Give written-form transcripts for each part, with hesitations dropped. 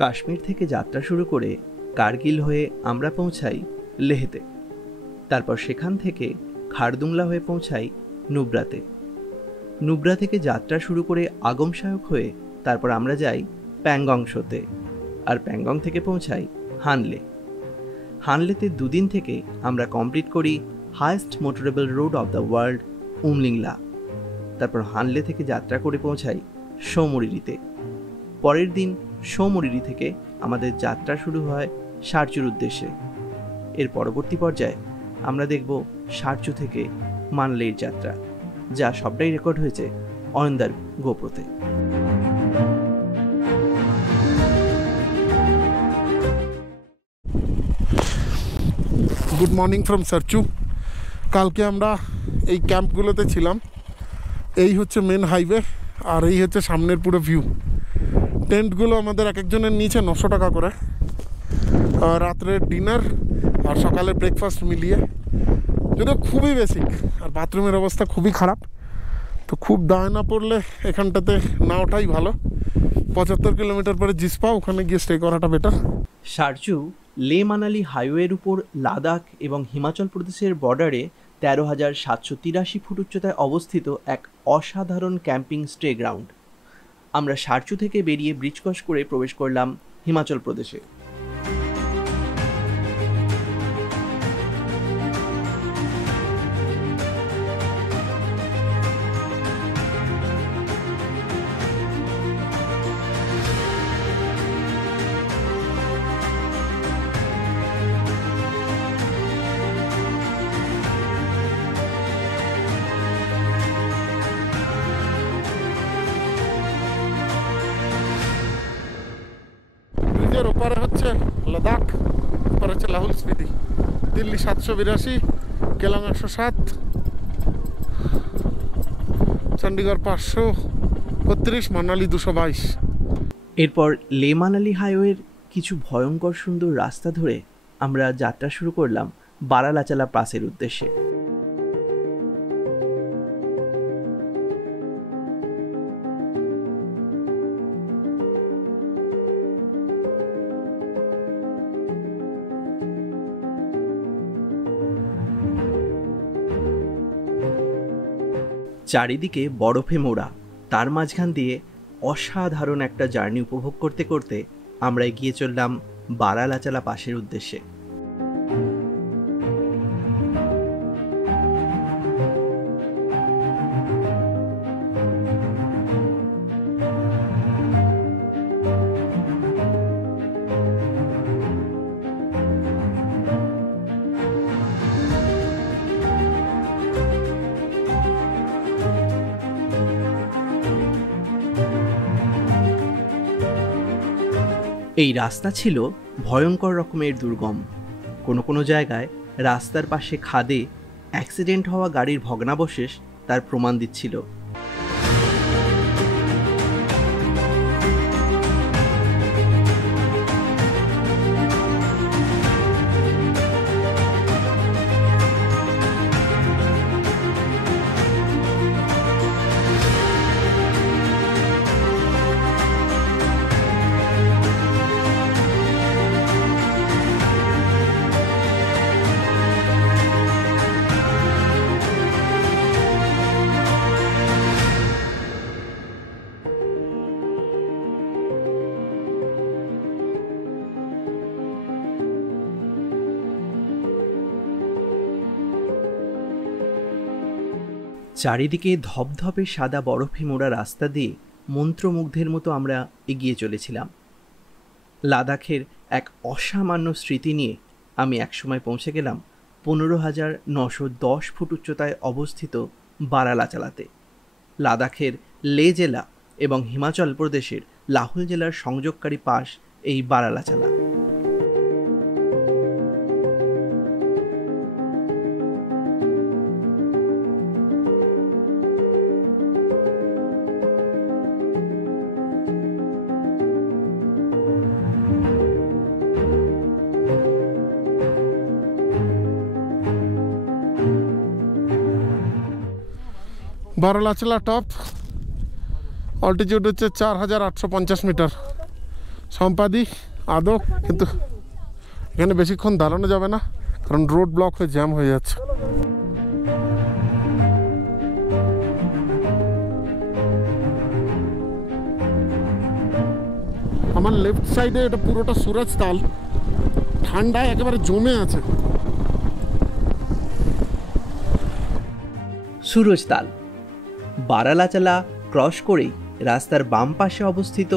কাশ্মীর থেকে যাত্রা শুরু করে কার্গিল হয়ে আমরা পৌঁছাই লেহতে। তারপর সেখান থেকে খারদুংলা হয়ে পৌঁছাই নুব্রাতে। নুব্রা থেকে যাত্রা শুরু করে আগমসায়ক হয়ে তারপর আমরা যাই প্যাংগং শোতে, আর প্যাংগং থেকে পৌঁছাই হানলে। হানলেতে দুদিন থেকে আমরা কমপ্লিট করি highest motorable road of the world Umlingla. তারপর হানলে থেকে যাত্রা করে পৌঁছাই সৌমরিরিতে। পরের দিন সৌমরিরি থেকে আমাদের যাত্রা শুরু হয় শারচুর উদ্দেশ্যে। এর পরবর্তী পর্যায়ে আমরা দেখব শারচু থেকে মানলের যাত্রা, যা সবটাই রেকর্ড হয়েছে অয়নদার গোপ্রোতে। Good morning from Sharchu. কালকে আমরা এই ক্যাম্পগুলোতে ছিলাম। এই হচ্ছে মেন হাইওয়ে, আর এই হচ্ছে সামনের পুরো ভিউ। টেন্টগুলো আমাদের এক একজনের নিচে 900 টাকা করে, রাত্রের ডিনার আর সকালে ব্রেকফাস্ট মিলিয়ে, যদিও খুবই বেসিক। আর বাথরুমের অবস্থা খুবই খারাপ, তো খুব দায় না পড়লে এখানটাতে না ওঠাই ভালো। 75 কিলোমিটার পরে জিসপা, ওখানে গিয়ে স্টে করাটা বেটার। শারচু লে মানালি হাইওয়ের উপর লাদাখ এবং হিমাচল প্রদেশের বর্ডারে 13,783 ফুট উচ্চতায় অবস্থিত এক অসাধারণ ক্যাম্পিং স্টে গ্রাউন্ড। আমরা শারচু থেকে বেরিয়ে ব্রিজ ক্রস করে প্রবেশ করলাম হিমাচল প্রদেশে। ব্রিজের ওপারে হচ্ছে লাদাখ, ওপারে হচ্ছে লাহুল স্পিতি। দিল্লি 782, কেলং 107, চণ্ডীগড় 535, মানালি 222। এরপর লে মানালি হাইওয়ের কিছু ভয়ঙ্কর সুন্দর রাস্তা ধরে আমরা যাত্রা শুরু করলাম বারালাচালা পাসের উদ্দেশ্যে। চারিদিকে বরফে মোড়া, তার মাঝখান দিয়ে অসাধারণ একটা জার্নি উপভোগ করতে করতে আমরা এগিয়ে চললাম বারালাচালা পাসের উদ্দেশ্যে। এই রাস্তা ছিল ভয়ঙ্কর রকমের দুর্গম। কোনো কোনো জায়গায় রাস্তার পাশে খাদে অ্যাক্সিডেন্ট হওয়া গাড়ির ভগ্নাবশেষ তার প্রমাণ দিচ্ছিল। চারিদিকে ধপধপে সাদা বরফে মোড়া রাস্তা দিয়ে মন্ত্রমুগ্ধের মতো আমরা এগিয়ে চলেছিলাম। লাদাখের এক অসামান্য স্মৃতি নিয়ে আমি একসময় পৌঁছে গেলাম 15,910 ফুট উচ্চতায় অবস্থিত বারালাচালাতে। লাদাখের লে জেলা এবং হিমাচল প্রদেশের লাহুল জেলার সংযোগকারী পাস এই বারালাচালা। বারালাচালা টপ, অল্টিটিউড হচ্ছে 4,850 মিটার। সম্পাদি আদৌ, কিন্তু এখানে বেশিক্ষণ দাঁড়ানো যাবে না, কারণ রোড ব্লক হয়ে জ্যাম হয়ে যাচ্ছে। আমার লেফট সাইডে এটা পুরোটা সুরজতাল, ঠান্ডায় একেবারে জমে আছে। সুরজতাল বারালাচালা ক্রস করেই রাস্তার বাম পাশে অবস্থিত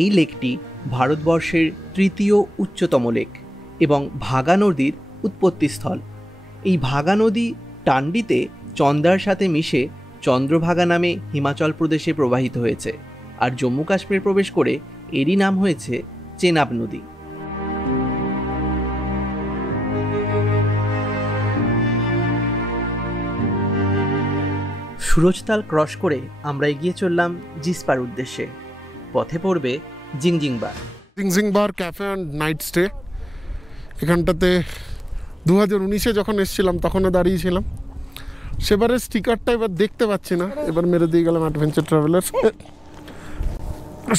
এই লেকটি ভারতবর্ষের তৃতীয় উচ্চতম লেক এবং ভাগা নদীর উৎপত্তিস্থল। এই ভাগা নদী টান্ডিতে চন্দার সাথে মিশে চন্দ্রভাগা নামে হিমাচল প্রদেশে প্রবাহিত হয়েছে, আর জম্মু কাশ্মীর প্রবেশ করে এরই নাম হয়েছে চেনাব নদী। সুরজতাল ক্রস করে আমরা এগিয়ে চললাম জিসপার উদ্দেশ্যে। পথে পড়বে Zingzingbar. Zingzingbar cafe and night stay. এখানটাতে 2019-এ যখন এসেছিলাম তখনও দাঁড়িয়েছিলাম। সেবারের স্টিকারটা এবার দেখতে পাচ্ছি না, এবার মেরে দিয়ে গেলাম অ্যাডভেঞ্চার ট্রাভেলার্স।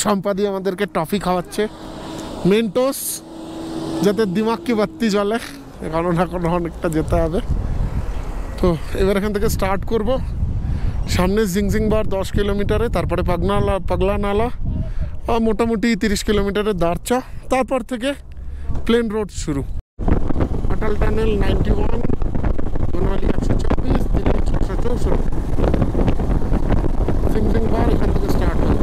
সম্পাদি আমাদেরকে টফি খাওয়াচ্ছে, মেন্টোস, যাতে দিমাগ কি বাত্তি জ্বলে, কারণ এখন অনেকটা যেতে হবে। তো এবার এখান থেকে স্টার্ট করব। সামনে জিংজিংবার 10 কিলোমিটারে, তারপরে পাগলা নালা মোটামুটি 30 কিলোমিটারের দাঁড়চা, তারপর থেকে প্লেন রোড শুরু। অটল টানেল 91, বনওয়ালি 124, দিল্লি 664। জিংজিংবার এখান থেকে স্টার্ট হবে।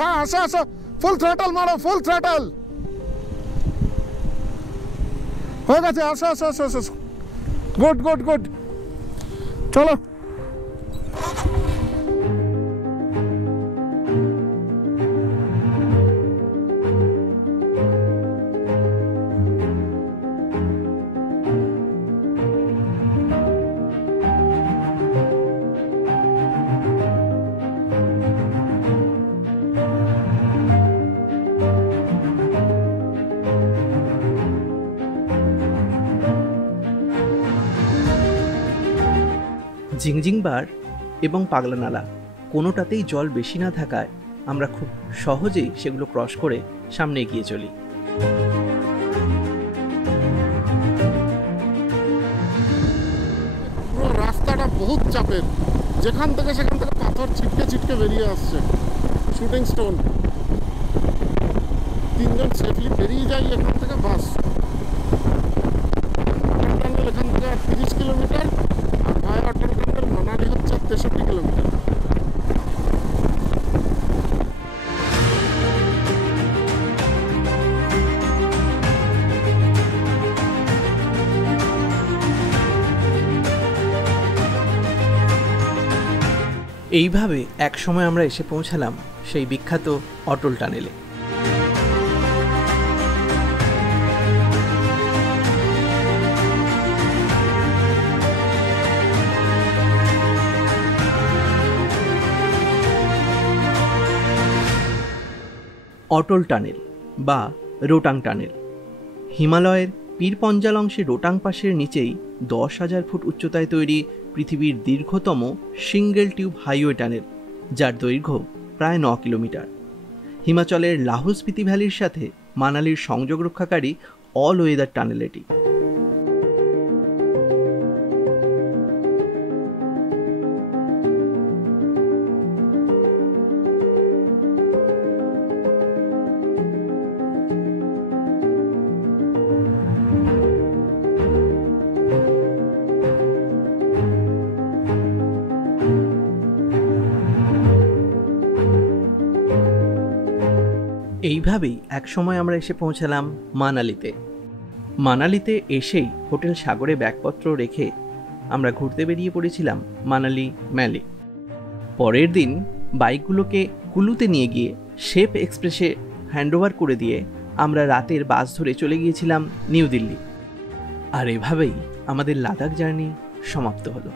হ্যাঁ, আসো আসো, ফুল থ্রটল মারো, ফুল থ্রটল হয়ে গেছে। আসো আসো আসো আসো, গুড গুড গুড, চলো। জিংজিংবার এবং পাগলানালা কোনোটাতেই জল বেশি না থাকায় আমরা খুব সহজেই সেগুলো ক্রস করে সামনে এগিয়ে চলি। পুরো রাস্তাটা বহুত চাপের, যেখান থেকে সেখান থেকে পাথর ছিটকে ছিটকে বেরিয়ে আসছে, শুটিং স্টোন। 3 জন সেফলি বেরিয়ে যাই এখান থেকে, বাস। এখান থেকে 30 কিলোমিটার, আর ভায়া অটল টানেল মানালি হচ্ছে 63 কিলোমিটার। এইভাবে এক সময় আমরা এসে পৌঁছালাম সেই বিখ্যাত অটল টানেলে। অটল টানেল বা রোটাং টানেল হিমালয়ের পীরপঞ্জাল অংশে রোটাং পাসের নিচেই 10,000 ফুট উচ্চতায় তৈরি পৃথিবীর দীর্ঘতম সিঙ্গেল টিউব হাইওয়ে টানেল, যার দৈর্ঘ্য প্রায় 9 কিলোমিটার। হিমাচলের লাহুল স্পিতি ভ্যালির সাথে মানালির সংযোগ রক্ষাকারী অল ওয়েদার টানেল এটি। এইভাবেই একসময় আমরা এসে পৌঁছালাম মানালিতে। মানালিতে এসেই হোটেল সাগরে ব্যাগপত্র রেখে আমরা ঘুরতে বেরিয়ে পড়েছিলাম মানালি ম্যালে। পরের দিন বাইকগুলোকে কুলুতে নিয়ে গিয়ে শেপ এক্সপ্রেসে হ্যান্ডওভার করে দিয়ে আমরা রাতের বাস ধরে চলে গিয়েছিলাম নিউ দিল্লি। আর এভাবেই আমাদের লাদাখ জার্নি সমাপ্ত হলো।